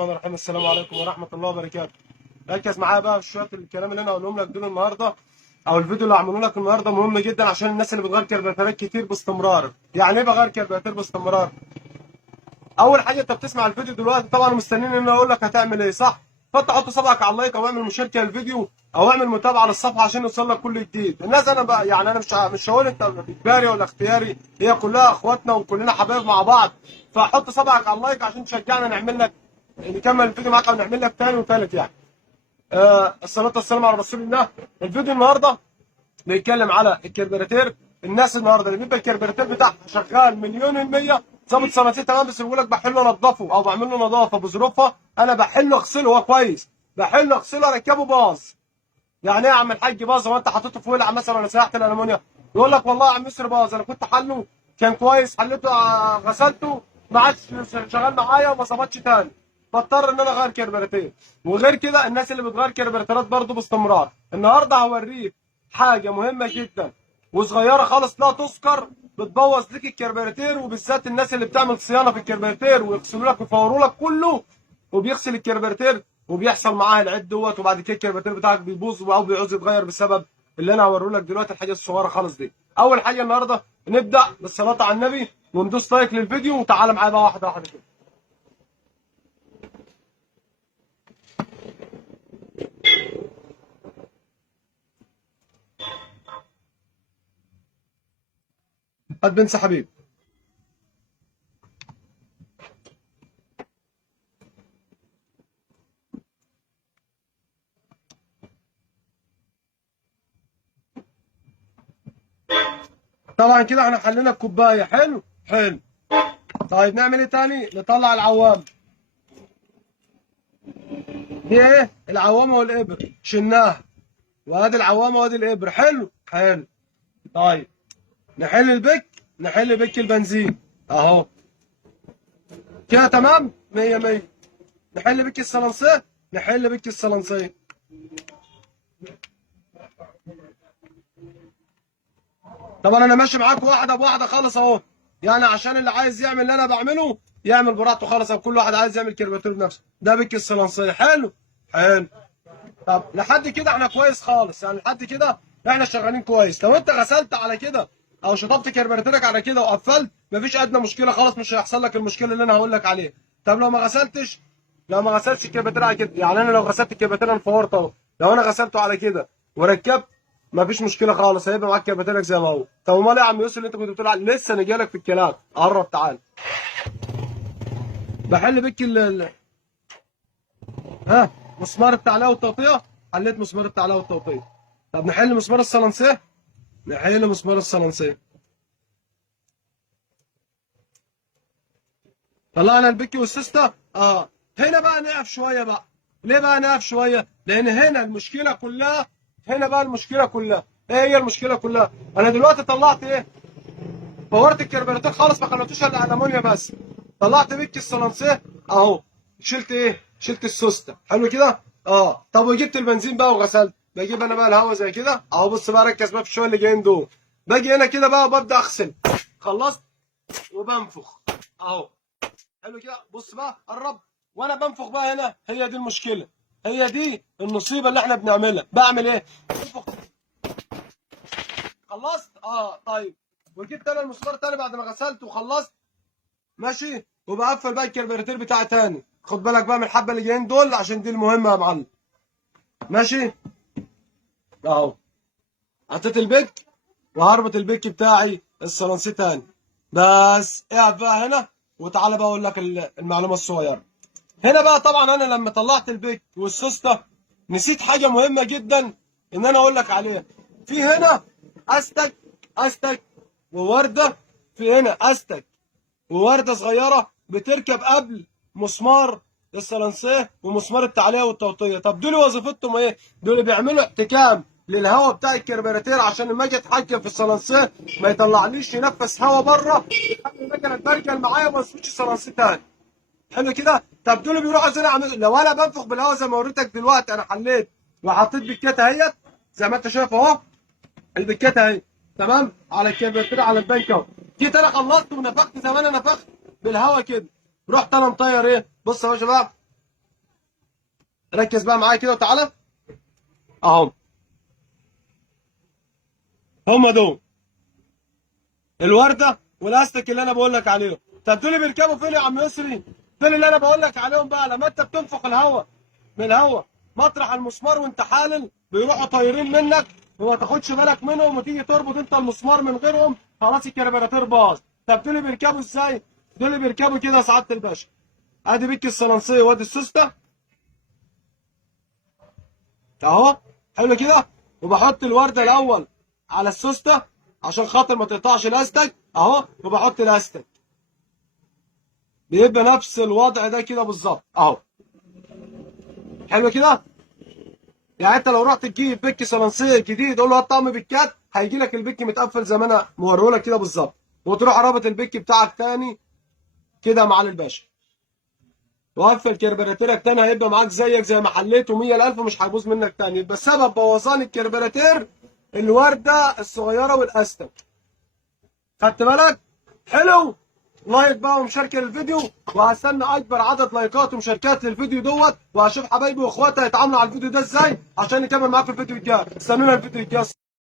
الرحمن الرحيم. السلام عليكم ورحمة الله وبركاته. ركز معايا بقى في شوية الكلام اللي أنا هقولهم لك دول النهاردة، أو الفيديو اللي هعمله لك النهاردة مهم جدا عشان الناس اللي بتغير كربيراتورات كتير باستمرار. يعني إيه بغير كربيراتور باستمرار؟ أول حاجة أنت بتسمع الفيديو دلوقتي طبعا مستنيين إن أنا أقول لك هتعمل إيه، صح؟ فأنت حط صبعك على اللايك أو اعمل مشاركة للفيديو أو اعمل متابعة للصفحة عشان يوصل لك كل جديد. الناس أنا بقى يعني أنا مش هقول أنت إجباري ولا اختياري، هي كلها إخواتنا وكلنا حبايب مع بعض. فحط صبعك على اللايك عشان تشجعنا نعمل لك نكمل الفيديو معاك ونعمل لك تاني وتالت يعني. الصلاة والسلام على رسول الله. الفيديو النهارده بيتكلم على الكربيراتير. الناس النهارده اللي بيبقى الكربيراتير بتاعها شغال مليون المية ظابط صناعتي تمام، بس بيقول لك بحله انضفه او بعمل له نظافه بظروفها. انا بحله اغسله هو كويس، بحله اغسله اركبه باظ. يعني ايه يا عم الحاج باظ؟ هو انت حطيته في ولعه مثلا ولا سيحت الالومنيا؟ يقول لك والله يا عم مصر باظ، انا كنت حله كان كويس، حليته غسلته ما عادش شغال معايا وما ظبطش تاني، بضطر ان انا اغير كربيراتير. وغير كده الناس اللي بتغير كربيراتيرات برضه باستمرار. النهارده هوريك حاجه مهمه جدا وصغيره خالص لا تذكر، بتبوظ لك الكربيراتير، وبالذات الناس اللي بتعمل صيانه في الكربيراتير ويغسلوا لك ويفوروا لك كله وبيغسل الكربيراتير وبيحصل معاه العيب دوت، وبعد كده الكربيراتير بتاعك بيبوظ او بيعوز يتغير بسبب اللي انا هوريه لك دلوقتي الحاجه الصغيره خالص دي. اول حاجه النهارده نبدا بالصلاه على النبي وندوس لايك للفيديو، وتعالى معايا بقى واحده واحده كده. هات بنس حبيبي. طبعا كده احنا حلينا الكوبايه، حلو حلو. طيب نعمل ايه تاني؟ نطلع العوام. دي ايه؟ العوامه والابر شلناها، وادي العوامه وادي الابر، حلو حلو. طيب نحل البك، نحل بك البنزين اهو كده تمام 100 100. نحل بك الصلنسيه، نحل بك الصلنسيه. طبعا انا ماشي معاك واحده بواحده خالص اهو، يعني عشان اللي عايز يعمل اللي انا بعمله يعمل براحته خالص، او كل واحد عايز يعمل كرباتور بنفسه. ده بك الصلنسيه، حلو حلو. طب لحد كده احنا كويس خالص، يعني لحد كده احنا شغالين كويس. لو انت غسلت على كده او شطبت كربوراتورك على كده وقفلت مفيش ادنى مشكله خالص، مش هيحصل لك المشكله اللي انا هقول لك عليها. طب لو ما غسلتش، لو ما غسلتش الكربوراتور على كده، يعني انا لو غسلت الكربوراتور انا فورت اهو، لو انا غسلته على كده وركبت مفيش مشكله خالص، هيبقى معاك كربوراتورك زي ما هو. طب امال إيه يا عم يوسف اللي انت كنت بتقول عليه؟ لسه انا جاي لك في الكلام، قرب تعال. بحل بك ها مسمار التعليق والتوطيه. حليت مسمار التعليق والتوطيه. طب نحل مسمار الصلنسيه، نحل مسمار الصلنسيه. طلعنا البكي والسيستا هنا بقى نقف شويه بقى. ليه بقى نقف شويه؟ لان هنا المشكله كلها، هنا بقى المشكله كلها. ايه هي المشكله كلها؟ انا دلوقتي طلعت ايه؟ فورت الكربوراتور خالص، ما خليتوش الا الامونيا بس. طلعت بكي الصلنسيه اهو، شلت ايه؟ شلت السوسته، حلو كده؟ طب وجبت البنزين بقى وغسلت، بجيب انا بقى الهواء زي كده اهو. بص بقى ركز بقى في الشويه اللي جايين دول. باجي هنا كده بقى وببدا اغسل، خلصت وبنفخ اهو، حلو كده. بص بقى قرب، وانا بنفخ بقى هنا، هي دي المشكله، هي دي النصيبه اللي احنا بنعملها. بعمل ايه؟ بنفخ. خلصت طيب. وجبت انا المسمار تاني بعد ما غسلت وخلصت، ماشي. وبقفل بقى الكربيراتير بتاعي تاني. خد بالك بقى من الحبه اللي جايين دول عشان دي المهمه يا معلم، ماشي اهو. حطيت البيك وهربط البيك بتاعي الصلنسي تاني. بس اقعد بقى هنا وتعالى بقى اقول لك المعلومه الصغيره. هنا بقى طبعا انا لما طلعت البيك والسوسته نسيت حاجه مهمه جدا ان انا اقول لك عليها. في هنا استك، استك وورده، في هنا استك وورده صغيره بتركب قبل مسمار الصلنسيه ومسمار التعليه والتوطيه. طب دول وظيفتهم ايه؟ دول بيعملوا احتكام للهواء بتاع الكربيراتير عشان لما اجي اتحكم في الصلنسيه ما يطلعليش ينفس هواء بره يخلي المكنه تبرجل معايا وما اسويش الصلنسيه تاني، حلو كده. طب دول بيروحوا زي لو انا بنفخ بالهواء زي ما وريتك دلوقتي، انا حليت وحطيت بكيت اهيت زي ما انت شايف اهو، البكيت اهي تمام على الكربيراتير على البنك اهو. جيت انا خلصت ونفخت زي ما انا نفخت بالهواء كده، رحت انا مطير ايه؟ بص يا باشا بقى، ركز بقى معايا كده وتعالى اهو. هم دول الورده والاستك اللي انا بقول لك عليهم. طب دول بيركبوا فين يا عم يسري؟ دول اللي انا بقول لك عليهم بقى. لما انت بتنفخ الهواء من الهواء مطرح المسمار وانت حالل، بيروحوا طايرين منك وما تاخدش بالك منهم، وتيجي تربط انت المسمار من غيرهم، خلاص الكربيراتير باظ. طب دول بيركبوا ازاي؟ دول بيركبوا كده يا سعاده الباشا. ادي بيك الصلنسيه وادي السوسته اهو. حلو كده. وبحط الورده الاول على السوسته عشان خاطر ما تقطعش الاستك اهو، وبحط الاستك. بيبقى نفس الوضع ده كده بالظبط اهو. حلو كده. يعني انت لو رحت تجيب بيك صلنسيه جديد قول له هات طقم بيكات، هيجي لك البيك متقفل زي ما انا موريه لك كده بالظبط، وتروح رابط البيك بتاعك تاني كده يا معالي الباشا، وقفل كربيراتيرك تاني، هيبقى معاك زيك زي ما حليته 100,000 ومش هيبوظ منك تاني. يبقى سبب بوظان الكربيراتير الورده الصغيره والاستك. خدت بالك؟ حلو. لايك بقى ومشاركه للفيديو، وهستنى اكبر عدد لايكات ومشاركات للفيديو دوت، وهشوف حبايبي واخواتي هيتعاملوا على الفيديو ده ازاي عشان نكمل معاكم في الفيديو الجاي. استنونا الفيديو الجاي.